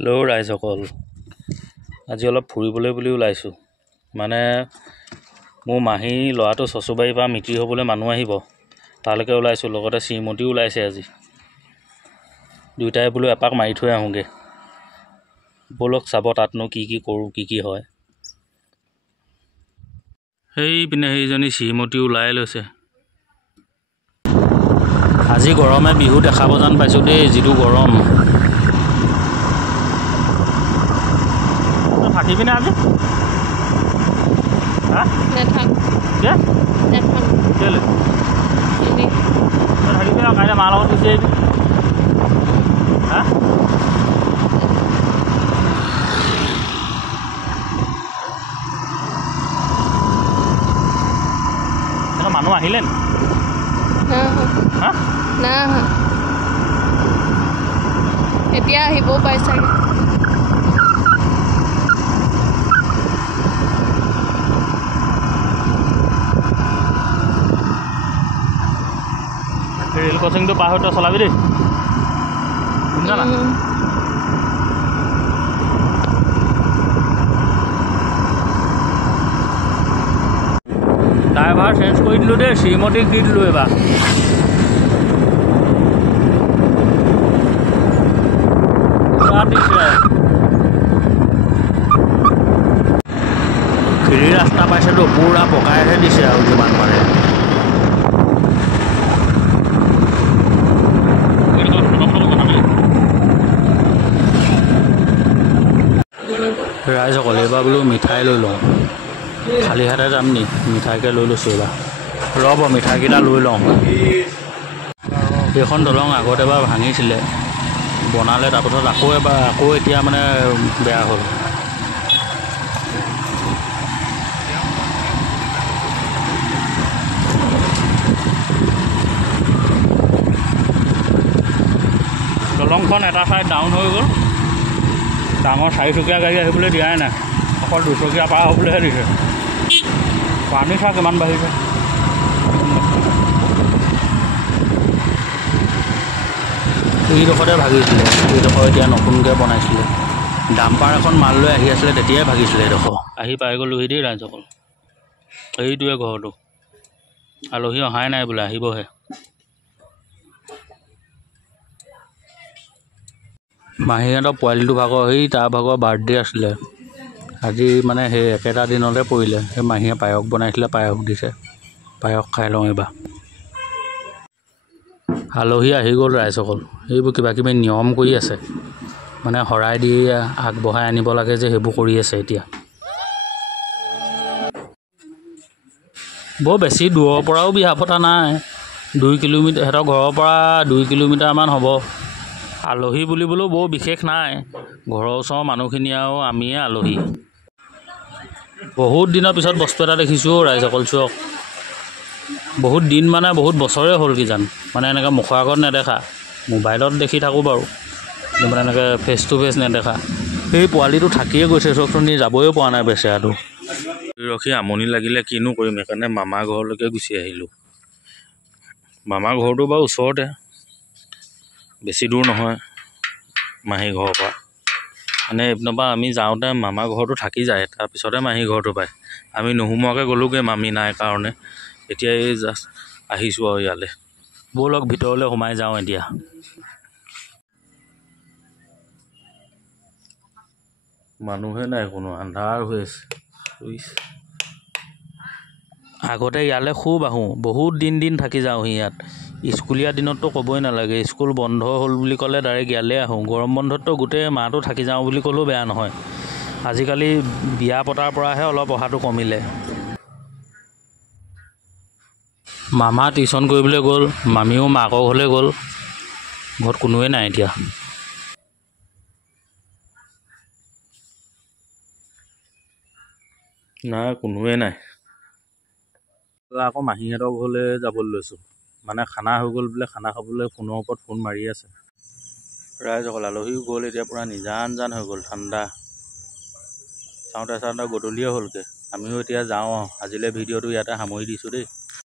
Hello' ৰাইজসকল, আজি অলপ ফুৰিবলৈ বুলি ওলাইছোঁ। মানে মোৰ মাহী ল'ৰাটো চচুবাৰীৰ পৰা মিতিৰ হ'বলৈ মানুহ আহিব, তালৈকে ওলাইছোঁ। লগতে শ্ৰীমতীও ওলাইছে আজি। দুয়োটাই বোলো এপাক মাৰি থৈ আহোঁগৈ। ব'লক চাব তাতনো কি কি কৰোঁ, কি কি হয়। সেইপিনে সেইজনী শ্ৰীমতী ওলাই লৈছে। আজি গৰমে বিহু দেখাব যেন পাইছোঁ দেই, যিটো গৰম। থাকিবি না আজি? হা? কেলে? থাকিবি আৰু কাইলৈ মাৰ লগত গুচি আহিবি। হা? মানুহ আহিলে নি? না এতিয়া আহিবও পাই চাগে। ৰেল ক্ৰচিংটো পাৰ হৈ তই চলাবি দেই, শুনিছা না? ড্ৰাইভাৰ চেঞ্জ কৰি দিলোঁ দেই, শ্ৰীমতীক দি দিলোঁ এইবাৰ। ফিৰি ৰাস্তা পাইছেতো, পূৰা পকাইহে দিছে আৰু যিমান পাৰে। ৰাইজসকল, এইবাৰ বোলো মিঠাই লৈ লওঁ। খালী হাতে যাম নি? মিঠাইকে লৈ লৈছোঁ এইবাৰ। ৰ'ব মিঠাইকেইটা লৈ লওঁ। এইখন দলং আগত এবাৰ ভাঙিছিলে, বনালে, তাৰপাছত আকৌ এতিয়া মানে বেয়া হ'ল। দলংখন এটা ছাইড ডাউন হৈ গ'ল। ডাঙৰ 4চকীয়া গাড়ী আহিবলৈ দিয়াই নাই, অকল 2চকীয়া পাৰ হ'বলৈহে দিছে। পানী চা কিমান বাঢ়িছে। এইডোখৰতে ভাগিছিলে, এইডোখৰ এতিয়া নতুনকৈ বনাইছিলে। ডাম্পাৰ এখন মাল লৈ আহি আছিলে, তেতিয়াই ভাগিছিলে এইডোখৰ। আহি পাই গ'লোহি দেই ৰাইজসকল। এইটোৱে ঘৰটো। আলহী অহাই নাই বোলে, আহিবহে। মাহীহঁতৰ পোৱালিটো ভাগৰ, সেই তাৰ ভাগৰ বাৰ্থডে আছিলে আজি, মানে সেই একেটা দিনতে পৰিলে। সেই মাহীয়ে পায়স বনাইছিলে, পায়স দিছে। পায়স খাই লওঁ এইবাৰ। আলহী আহি গ'ল ৰাইজসকল। এইবোৰ কিবা কিবি নিয়ম কৰি আছে, মানে শৰাই দি আগবঢ়াই আনিব লাগে যে, সেইবোৰ কৰি আছে এতিয়া। বৰ বেছি দূৰৰ পৰাও বিয়া পতা নাই, 2 কিলোমিটাৰ, সিহঁতৰ ঘৰৰ পৰা 2 কিলোমিটাৰমান হ'ব। আলহী বুলিবলৈও বৰ বিশেষ নাই, ঘৰৰ ওচৰৰ মানুহখিনি আৰু আমিয়ে আলহী। বহুত দিনৰ পিছত বস্তু এটা দেখিছোঁ ৰাইজসকল, চোৱক। বহুত দিন মানে বহুত বছৰে হ'ল কিজান, মানে এনেকৈ মুখৰ আগত নেদেখা। মোবাইলত দেখি থাকোঁ বাৰু, কিন্তু মানে এনেকৈ ফেচ টু ফেচ নেদেখা। সেই পোৱালিটো থাকিয়ে গৈছে, চকচোন যাবই পৰা নাই বেচেৰাটো। ৰখি আমনি লাগিলে কিনো কৰিম, সেইকাৰণে মামাৰ ঘৰলৈকে গুচি আহিলোঁ। মামাৰ ঘৰটো বাৰু ওচৰতে, বেছি দূৰ নহয় মাহী ঘৰৰ পৰা। মানে এইপিনৰ পৰা আমি যাওঁতে মামাৰ ঘৰটো থাকি যায়, তাৰপিছতে মাহী ঘৰটো পায়। আমি নোসোমোৱাকৈ গ'লোগৈ, মামী নাই কাৰণে। এতিয়া এই জাষ্ট আহিছোঁ আৰু ইয়ালৈ। ব'লক ভিতৰলৈ সোমাই যাওঁ এতিয়া। মানুহে নাই কোনো, আন্ধাৰ হৈ আছে। আগতে ইয়ালৈ খুব আহোঁ, বহুত দিন থাকি যাওঁহি ইয়াত। স্কুলীয়া দিনততো ক'বই নালাগে, স্কুল বন্ধ হ'ল বুলি ক'লে ডাইৰেক্ট ইয়ালৈ আহোঁ। গৰম বন্ধততো গোটেই মাহটো থাকি যাওঁ বুলি ক'লেও বেয়া নহয়। আজিকালি বিয়া পতাৰ পৰাহে অলপ অহাটো কমিলে। মামা টিউশ্যন কৰিবলৈ গ'ল, মামীও মাকৰ ঘৰলৈ গ'ল। ঘৰত কোনোৱে নাই এতিয়া। নাই, কোনোৱে নাই। আকৌ মাহীহঁতৰ ঘৰলৈ যাবলৈ লৈছোঁ, মানে খানা হৈ গ'ল বোলে। খানা খাবলৈ ফোনৰ ওপৰত ফোন মাৰি আছে ৰাইজসকল। আলহীও গ'ল, এতিয়া পূৰা নিজান হৈ গ'ল, ঠাণ্ডা। চাওঁতে গধূলিয়ে হ'লগৈ। আমিও এতিয়া যাওঁ আৰু। আজিলৈ ভিডিঅ'টো ইয়াতে সামৰি দিছোঁ দেই।